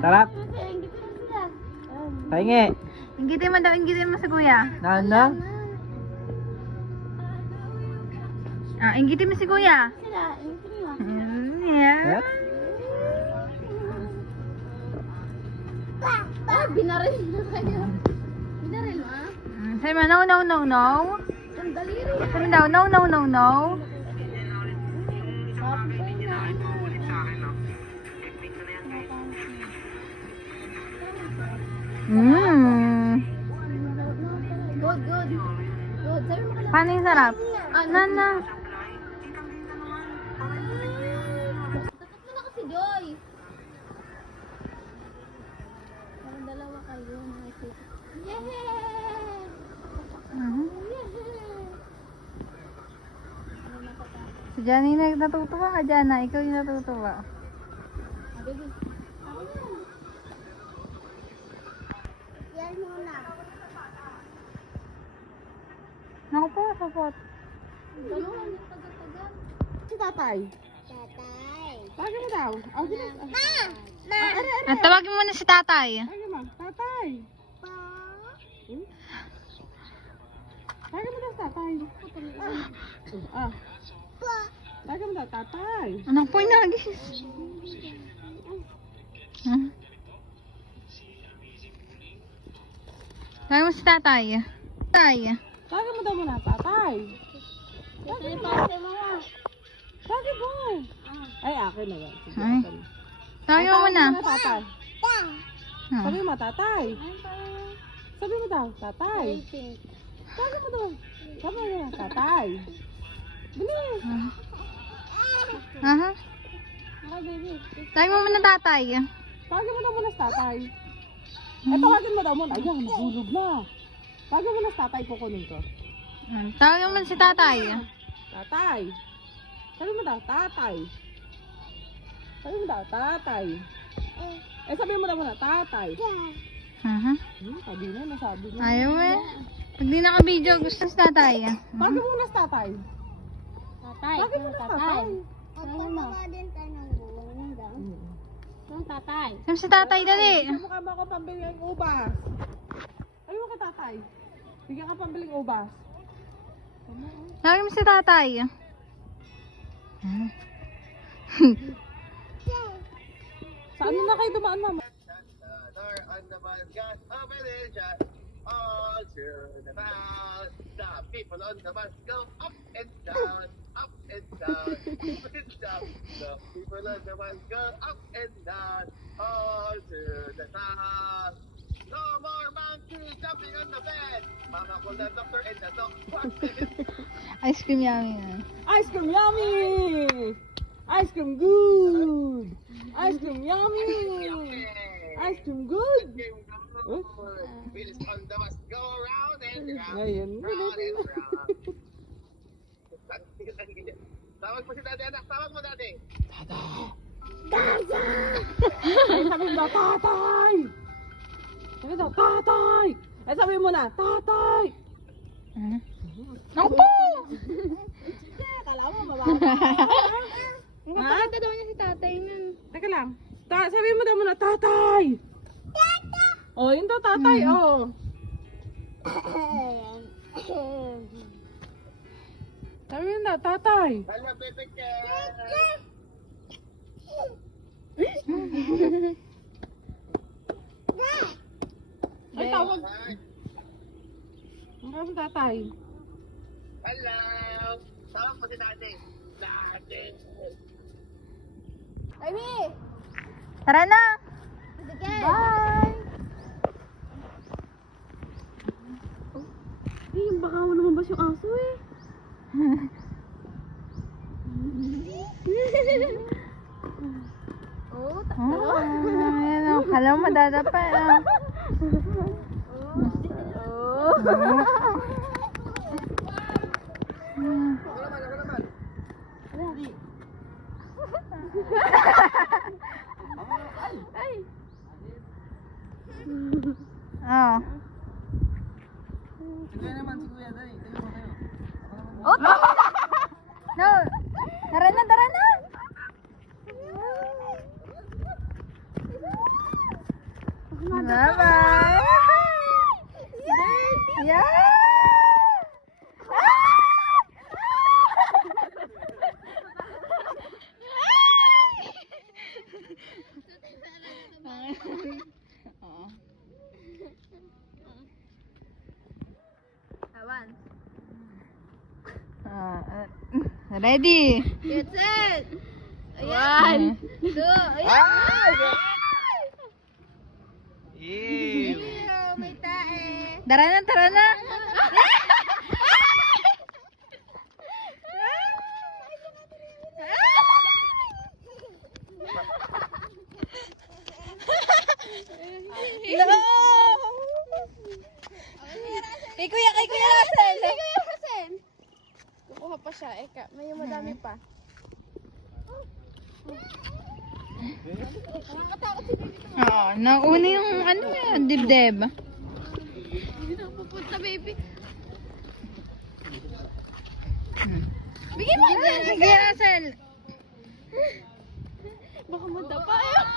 Sarap. Pahingi. Inggitin mo daw, inggitin mo sa kuya. Nana? Ah, inggitin mo si kuya. Yeah. Binaril na kayo. Binaril mo ah? Sabi mo, no, no, no, no. Ang daliri na. Sabi daw, no, no, no, no. Mmm. Good, good. Good. Sabi mo ka lang. Paano yung sarap? Nana. Tatlo na kasi, Joy. Parang dalawa kayo. Yehey! Si Johnny na natutuwa ka, Jana. Ikaw yung natutuwa. Baby. Yan muna. Naku po, sapot. Dalawa yung taga-taga. Si tatay. Tatay. Tawagin mo daw. Oh, sino? Ma! At tawagin mo na si tatay. Tawagin mo. Tatay. Tawagin mo daw tatay. Ah. Tawagin mo daw tatay. Anak po, nagis. Hmm? Tawagin mo si tatay. Tatay. Tawagin mo daw muna tatay. Tatay pa si mama. Tawagin mo. Ay, akin na yan. Sige, Ay. akin na. Tawagin mo muna. Tatay. Hmm. Sabi mo tatay. Sabi mo daw tatay. Pink. Tawagin mo daw. Sabi mo daw tatay. Bilis. Aha. Mga baby. Tawagin mo muna tatay. Tawagin mo daw muna sa tatay. Eh, tawagin mo daw muna. Ayan, nahulog na. Tawagin mo na sa tatay, kukunin ko. Tawagin mo muna si tatay. Tatay. Sabi mo daw, tatay. Sabi mo daw, tatay. Eh, sabi mo daw muna, tatay. Aha. Sabi na, nasabi na. Ayaw eh. Pag di naka-video, gusto si tatay. Tawagin mo na sa tatay. Tatay. Tawagin mo na sa tatay. Ano din tayo ng buwan daw. Yung tatay. Sabi si tatay, dali. Mukha mo ako pambiling ubas. Sabi mo ka tatay. Bigyan ka pambiling ubas. Tawagin mo si tatay. Saan na kayo dumaan, mama? On the bus got a village all through the town. The people on the bus go up and down, up and down, up and down. The people on the bus go up and down all through the town. No more monkey jumping on the bed. Mama called the doctor and the doctor. Ice cream yummy na. Ice cream yummy! Ice cream good! Ice cream yummy! Ice cream good! Wheels on the bus go round and round, Ngayon. round and round. Tawag mo si daddy, anak. Tawag mo daddy. Ay, sabi mo daw, tatay! Sabi daw, tatay! Ay, sabi mo na, tatay! Naku po! Kala mo, mababa. Napakita daw niya si tatay nun. Teka lang. Sabi mo daw muna, tatay! Tatay! Oh, yun daw, tatay, oh. Sabi mo daw, tatay. Hello, baby girl. Ay, tawag. Ang sabi mo, tatay. Hello. Tawag mo si daddy. Daddy. Baby! Tara na! Bye! Eh, baka mo naman ba yung aso eh? Oh, Oh, ayan o. Kala mo madadapa. oh. Oh. Sige naman si kuya, dali. Tingnan mo kayo. Oh, no. Tara na, tara na. Bye-bye. Yeah. Oo. Ready? Get set! Ayan! 2, ayan! Ew. May tae! Tara na, tara na. No! Kay Kuya Russell. Kukuha pa siya. Eka, may madami pa. Oo, nauna yung ano yun, dibdib. Hindi na pupunta, baby. Bigyan mo dyan. Kuya Russell. Baka madapa yun.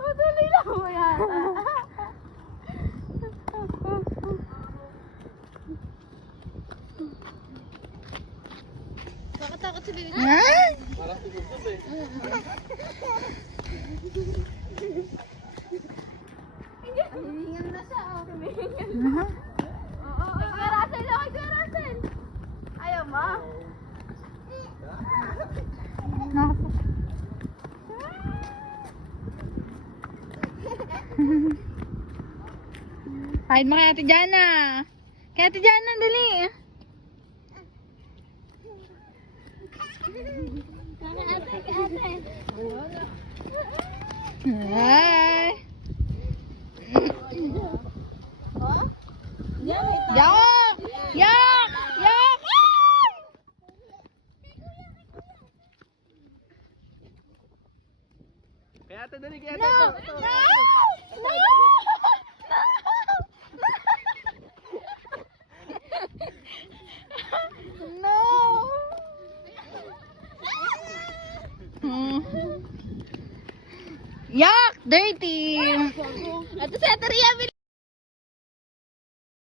Madali lang mo yata. Nakatakot si Lily. Ha? Hihingan na siya. Oh. Hihingan. Aha. Oo. Kuya Russell, okay, Kuya Russell. Ayaw mo? Naku. Kahit mo kay Ate Jana. Kay Ate Jana, dali. Hi. Yak! Yak! Yak! Kaya ito, dali, kaya No! ito. No! No! No! Yak! Dirty! Ito si Ate Ria,